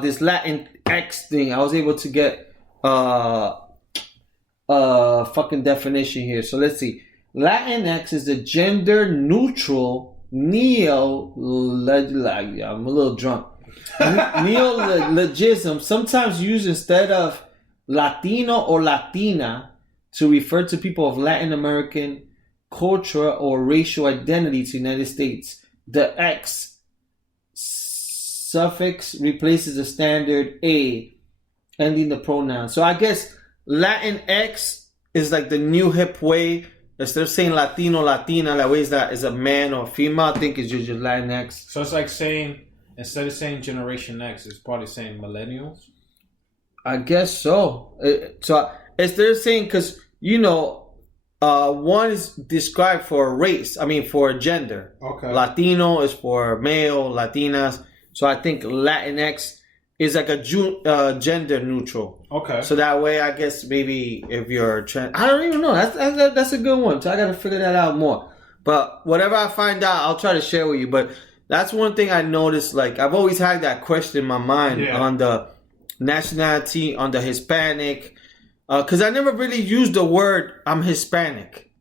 this Latin X thing. I was able to get fucking definition here. So let's see. Latinx is a gender neutral I'm a little drunk. Neologism, sometimes used instead of Latino or Latina to refer to people of Latin American culture or racial identity to the United States. The X suffix replaces the standard A, ending the pronoun. So I guess Latinx is like the new hip way. Instead of saying Latino, Latina, that way is a man or female, I think it's just Latinx. So it's like saying, instead of saying Generation X, it's probably saying millennials? I guess so. So instead of saying, because, one is described for a race, for a gender. Okay. Latino is for male, Latinas. So I think Latinx is like a gender neutral. Okay. So that way, I guess maybe if you're I don't even know. That's a good one. So I got to figure that out more. But whatever I find out, I'll try to share with you. But that's one thing I noticed. Like, I've always had that question in my mind on the nationality, on the Hispanic. Because I never really used the word I'm Hispanic.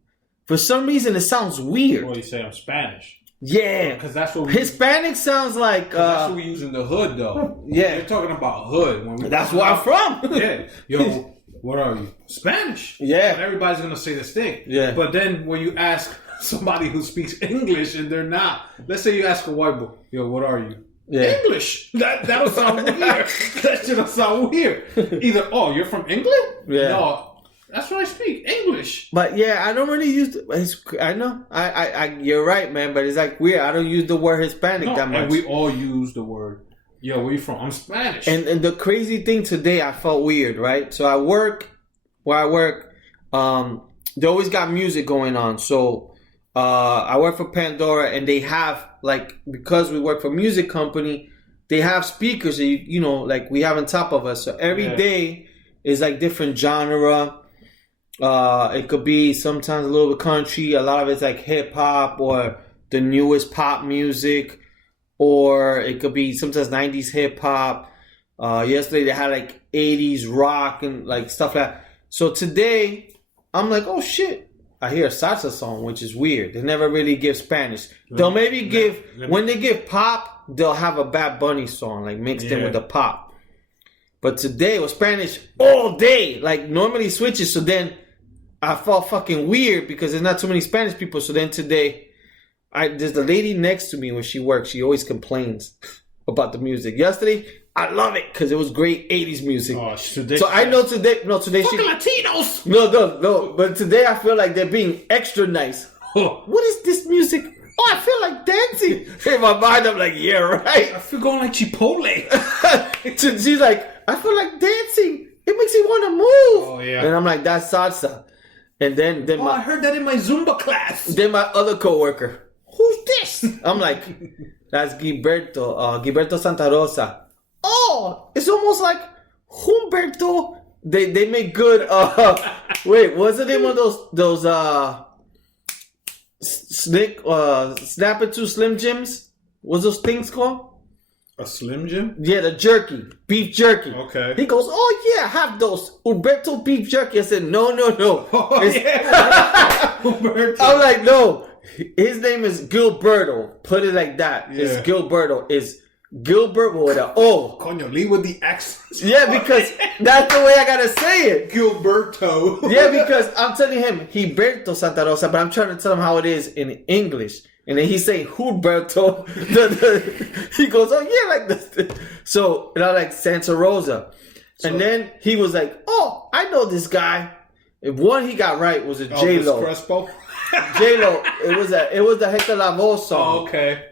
For some reason, it sounds weird. Well, you say I'm Spanish. Yeah, because that's what Hispanic sounds like. That's what we use in the hood, though. Yeah, you're talking about hood. That's where I'm from. Yeah, yo, what are you? Spanish. Yeah, and everybody's gonna say this thing. Yeah, but then when you ask somebody who speaks English and they're not, let's say you ask a white boy, yo, what are you? Yeah, English. That'll sound weird. That shit'll sound weird. Either you're from England? Yeah. No. That's what I speak, English. But yeah, I don't really use. I know. You're right, man. But it's like weird. I don't use the word Hispanic that much. And we all use the word. Yo, where you from? I'm Spanish. And the crazy thing today, I felt weird, right? So where I work, they always got music going on. So I work for Pandora, and they have because we work for a music company, they have speakers that like we have on top of us. So every day is like different genre. It could be sometimes a little bit country. A lot of it's like hip hop or the newest pop music, or it could be sometimes 90s hip hop. Yesterday they had like 80s rock and like stuff like that. So today I'm like, oh shit, I hear a salsa song, which is weird. They never really give Spanish. They'll maybe when they give pop, they'll have a Bad Bunny song like mixed in with the pop. But today it was Spanish all day. Like normally switches. So then I felt fucking weird because there's not too many Spanish people. So then today, there's the lady next to me where she works. She always complains about the music. Yesterday, I love it because it was great 80s music. Oh, today, so I know today. No, today fucking Latinos. No. But today I feel like they're being extra nice. What is this music? Oh, I feel like dancing. In my mind, I'm like, yeah, right. I feel going like Chipotle. She's like, I feel like dancing. It makes me want to move. Oh, yeah. And I'm like, that's salsa. And then I heard that in my Zumba class. Then my other coworker, who's this? I'm like, that's Gilberto Santa Rosa. Oh, it's almost like Humberto. They make good. Wait, what's the name of those Snap It 2 Slim Jims? What's those things called? A Slim Jim? Yeah, the jerky. Beef jerky. Okay. He goes, oh yeah, have those. Humberto beef jerky. I said, no. Oh, yeah. Humberto. I'm like, no. His name is Gilberto. Put it like that. Yeah. It's Gilberto. It's Gilbert with an O. Coño, leave with the accent. Yeah, because that's the way I gotta say it. Gilberto. Yeah, because I'm telling him Gilberto Santa Rosa, but I'm trying to tell him how it is in English. And then he's saying Humberto. He goes, oh yeah, like this. So, and I'm like, Santa Rosa. And then he was like, oh, I know this guy. And one he got right was a J-Lo. Crespo? J-Lo. It was the Hector Lavoe song. Oh, okay.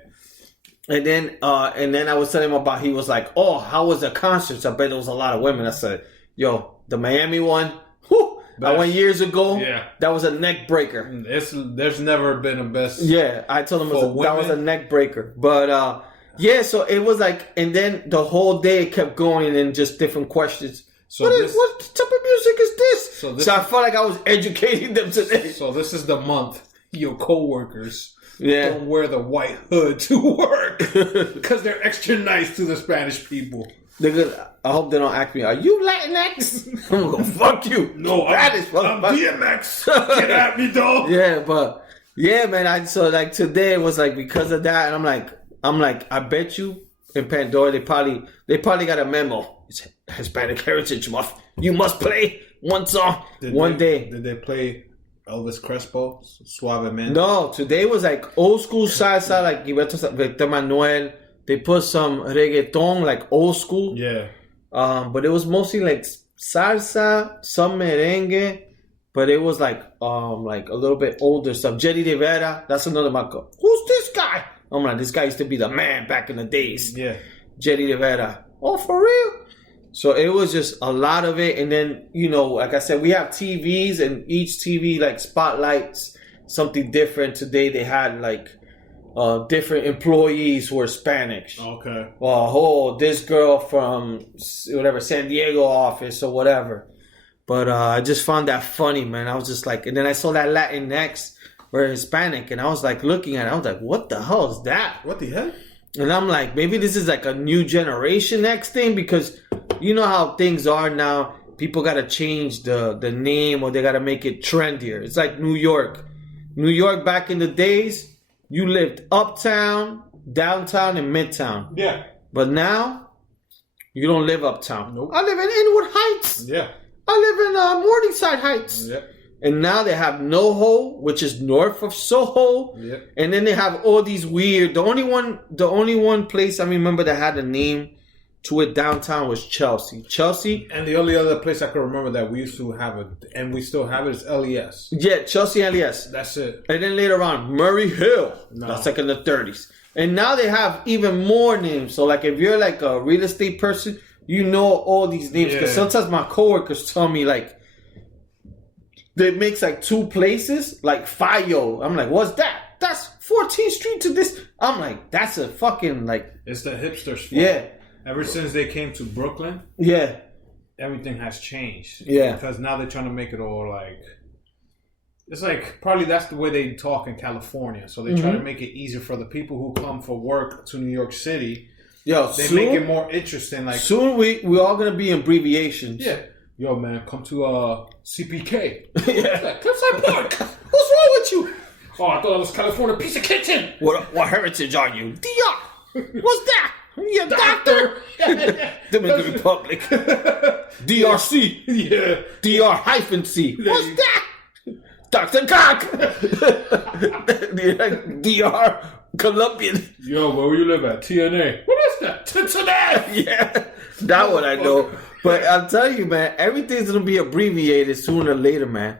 And then I was telling him about, he was like, oh, how was the concert? I bet there was a lot of women. I said, yo, the Miami one, whew, I went years ago. Yeah. That was a neck breaker. There's never been a best. Yeah, I told him that was a neck breaker. But yeah, so it was like, and then the whole day it kept going and just different questions. So what type of music is this? So I felt like I was educating them today. So this is the month your coworkers don't wear the white hood to work because they're extra nice to the Spanish people. I hope they don't ask me, are you Latinx? I'm gonna go, fuck you. No, that is I'm DMX. Get at me, dog. Yeah, but yeah, man. So like today it was like because of that, and I'm like, I bet you in Pandora they probably got a memo. It's Hispanic Heritage Month. You must play one song one day. Did they play Elvis Crespo, Suave Man? No, today was like old school salsa, like Victor Manuel. They put some reggaeton, like old school. Yeah. But it was mostly like salsa, some merengue, but it was like a little bit older stuff. Jerry Rivera, that's another Marco. Who's this guy? I'm like, this guy used to be the man back in the days. Yeah. Jerry Rivera. Oh, for real? So it was just a lot of it. And then, like I said, we have TVs and each TV like spotlights something different. Today they had like different employees who were Spanish. Okay. This girl from whatever San Diego office or whatever. But I just found that funny, man. I was just like, and then I saw that Latinx or Hispanic, and I was like looking at it. I was like, what the hell is that? What the hell? And I'm like, maybe this is like a new generation X thing, because you know how things are now. People got to change the name, or they got to make it trendier. It's like New York. New York back in the days, you lived uptown, downtown, and midtown. Yeah. But now, you don't live uptown. Nope. I live in Inwood Heights. Yeah. I live in Morningside Heights. Yep. And now they have NoHo, which is north of Soho. Yep. And then they have all these weird. The only one place I remember that had a name to it downtown was Chelsea. Chelsea. And the only other place I can remember that we used to have it, and we still have it, is LES. Yeah, Chelsea LES. That's it. And then later on, Murray Hill. No. That's like in the 30s. And now they have even more names. So like if you're like a real estate person, you know all these names. Because sometimes my coworkers tell me like, they makes like two places, like Fayo. I'm like, what's that? That's 14th Street to this. I'm like, that's a fucking like. It's the hipsters' fault. Yeah. Ever since they came to Brooklyn, yeah, everything has changed. Yeah. Because now they're trying to make it all like. It's like probably that's the way they talk in California. So they try to make it easier for the people who come for work to New York City. Yo, they make it more interesting. Like soon we're all gonna be abbreviations. Yeah. Yo, man, come to CPK. Yeah. Cliffside Park. What's wrong with you? Oh, I thought I was California Pizza Kitchen. What heritage are you? DR. What's that? You a doctor? Dominican Republic. DRC. Yeah. DR-C. What's that? Dr. Cock. DR Colombian. Yo, where you live at? TNA. What is that? Cincinnati. Yeah. That one I know. But I'm telling you, man, everything's going to be abbreviated sooner or later, man.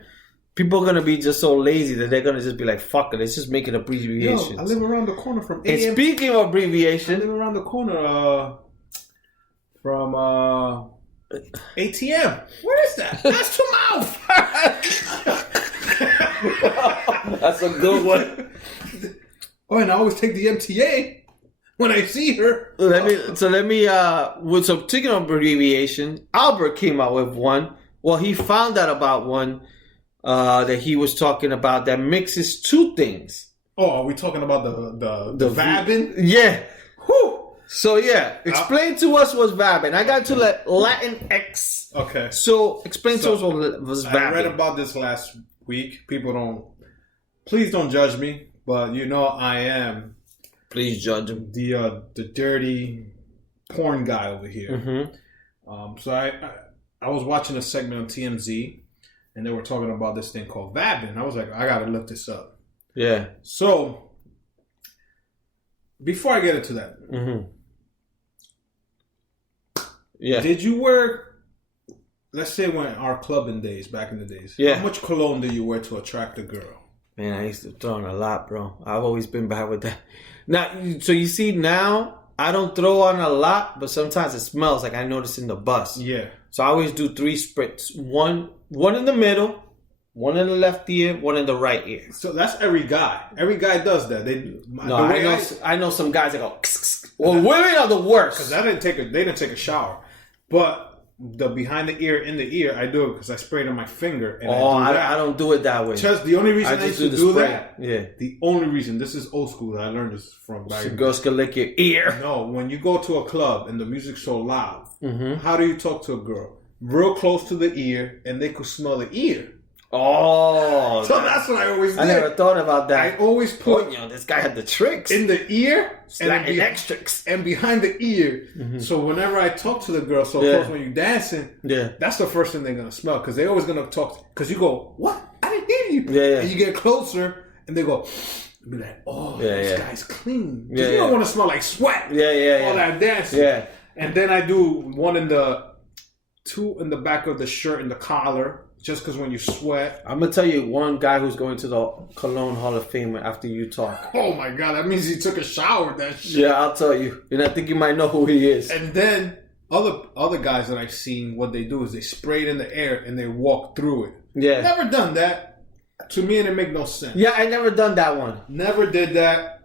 People are going to be just so lazy that they're going to just be like, fuck it, let's just make it abbreviations. Yo, I live around the corner from And speaking of abbreviation... I live around the corner from ATM. What is that? That's to mouth. That's a good one. Oh, and I always take the MTA when I see her. Let me with some taking on abbreviation, Albert came out with one. Well, he found out about one that he was talking about that mixes two things. Oh, are we talking about the Vapping? Yeah. Whew. So yeah, explain to us what's Vapping. I got to Latin X. Okay. So explain to us what was Vapping. I read about this last week. Please don't judge me, but you know I am. Please judge him. The dirty porn guy over here. Mm-hmm. So I was watching a segment on TMZ, and they were talking about this thing called Vapping. I was like, I gotta look this up. Yeah. So before I get into that, yeah. Did you wear? Let's say when our clubbing days, back in the days. Yeah. How much cologne do you wear to attract a girl? Man, I used to throw on a lot, bro. I've always been bad with that. Now, so you see now, I don't throw on a lot, but sometimes it smells like I notice in the bus. Yeah. So I always do 3 spritz. One in the middle, one in the left ear, one in the right ear. So that's every guy. Every guy does that. I know some guys that go. Well, women are the worst because they didn't take a shower. But the behind the ear, in the ear, I do it because I spray it on my finger. And I don't do it that way. Just the only reason I used to do that. Yeah. The only reason, this is old school. I learned this from. So girls can lick your ear. No, when you go to a club and the music's so loud, how do you talk to a girl? Real close to the ear, and they could smell the ear. Oh, so that's what I always did. I never thought about that. I always put this guy had the tricks in the ear and extras and behind the ear. So whenever I talk to the girl, so of course when you're dancing, that's the first thing they're gonna smell because they're always gonna talk. Because you go, what? I didn't hear you. Yeah. And you get closer, and they go, be like, oh, this guy's clean. Because you don't want to smell like sweat. All that dancing. Yeah. And then I do two in the back of the shirt and the collar. Just because when you sweat. I'm going to tell you one guy who's going to the Cologne Hall of Fame after you talk. Oh my God, that means he took a shower with that shit. Yeah, I'll tell you. And I think you might know who he is. And then other guys that I've seen, what they do is they spray it in the air and they walk through it. Yeah. Never done that. To me, it make no sense. Yeah, I never done that one. Never did that.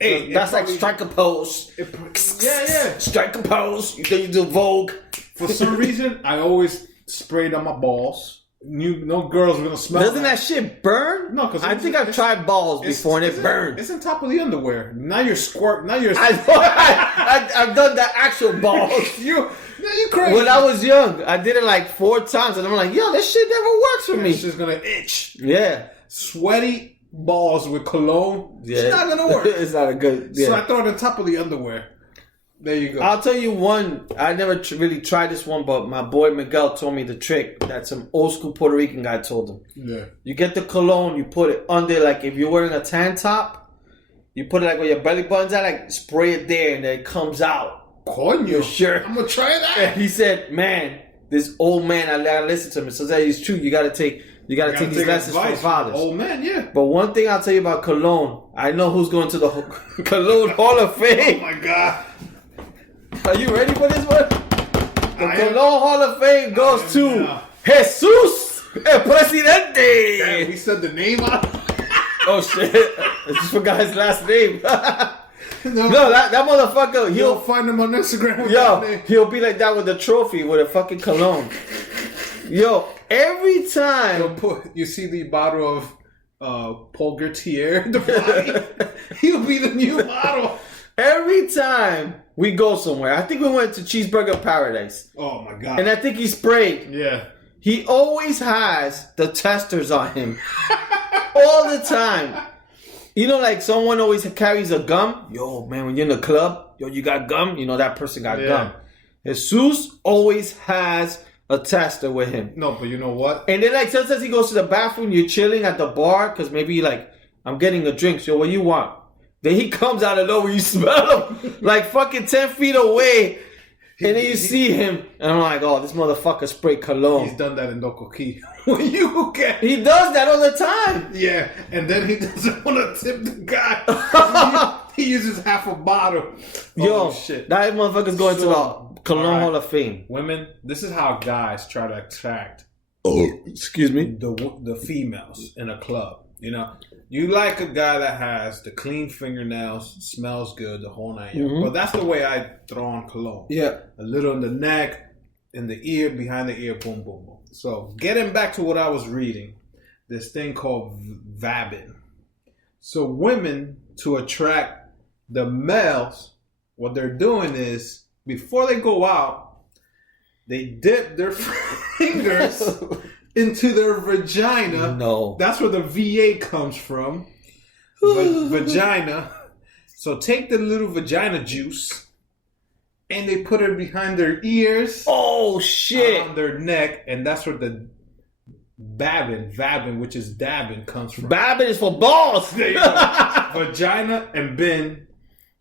Hey, that's like strike a pose. Yeah. Strike a pose. Then you do Vogue. For some reason, I always sprayed on my balls. No girls were gonna smell. Doesn't that shit burn? No, because I think I've tried balls before and it burned. It's on top of the underwear. Now you're squirt. Now you're. I've done the actual balls. You crazy. When I was young, I did it like 4 times, and I'm like, yo, this shit never works for me. It's just gonna itch. Yeah. Sweaty balls with cologne. Yeah. It's not gonna work. It's not a good. Yeah. So I throw it on top of the underwear. There you go. I'll tell you one. I never really tried this one, but my boy Miguel told me the trick that some old school Puerto Rican guy told him. Yeah. You get the cologne, you put it under, like if you're wearing a tan top, you put it like where your belly button's at, like spray it there, and then it comes out. Coño. Your shirt. I'm gonna try that. And he said, "Man, this old man, I gotta listen to him. So that is true. You gotta take these lessons from fathers." Old man, yeah. But one thing I'll tell you about cologne, I know who's going to the Cologne Hall of Fame. Oh my God. Are you ready for this one? The Cologne Hall of Fame goes to Jesus el Presidente. Damn, we said the name out. Oh shit! I just forgot his last name. No, that motherfucker. You'll find him on Instagram. He'll be like that with the trophy with a fucking cologne. Yo, every time you see the bottle of Paul Gertier, the body, he'll be the new bottle. Every time we go somewhere, I think we went to Cheeseburger Paradise. Oh my God! And I think he sprayed. Yeah. He always has the testers on him all the time. You know, like someone always carries a gum. Yo, man, when you're in the club, yo, you got gum. You know that person got gum. Jesus always has a tester with him. No, but you know what? And then like sometimes he goes to the bathroom. You're chilling at the bar because maybe like I'm getting a drink. So what you want? Then he comes out of nowhere. You smell him like fucking 10 feet away. And then you see him. And I'm like, oh, this motherfucker sprayed cologne. He's done that in Dokoki. When you get... He does that all the time. Yeah. And then he doesn't want to tip the guy. he uses half a bottle. Yo, shit. That motherfucker's going to the Cologne Hall of Fame. Women, this is how guys try to attract... excuse me? The females in a club. You know, you like a guy that has the clean fingernails, smells good, the whole night. Mm-hmm. But that's the way I throw on cologne. Yeah. A little in the neck, in the ear, behind the ear, boom, boom, boom. So getting back to what I was reading, this thing called Vapping. So women, to attract the males, what they're doing is, before they go out, they dip their fingers... into their vagina. No. That's where the VA comes from. Vagina. So take the little vagina juice and they put it behind their ears. Oh, shit. On their neck. And that's where the vabbing, which is dabbing, comes from. Vabbing is for balls. Vagina and bin.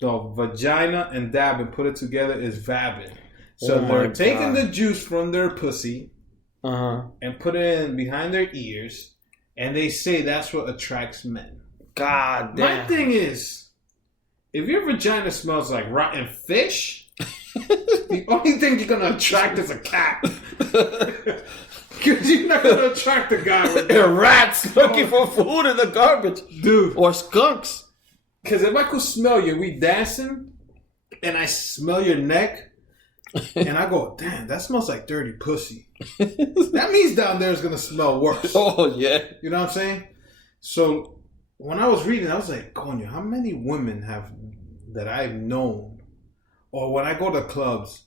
The vagina and dabbing, put it together, is vabbing. So they're taking the juice from their pussy. And put it in behind their ears, and they say that's what attracts men. God damn. My thing is, if your vagina smells like rotten fish, the only thing you're gonna attract is a cat. Because you're not gonna attract a guy with rats looking for food in the garbage, dude, or skunks. Because if I could smell you, we dancing, and I smell your neck. And I go, damn, that smells like dirty pussy. That means down there is going to smell worse. Oh, yeah. You know what I'm saying? So when I was reading, I was like, Coño, how many women have that I've known? Or when I go to clubs,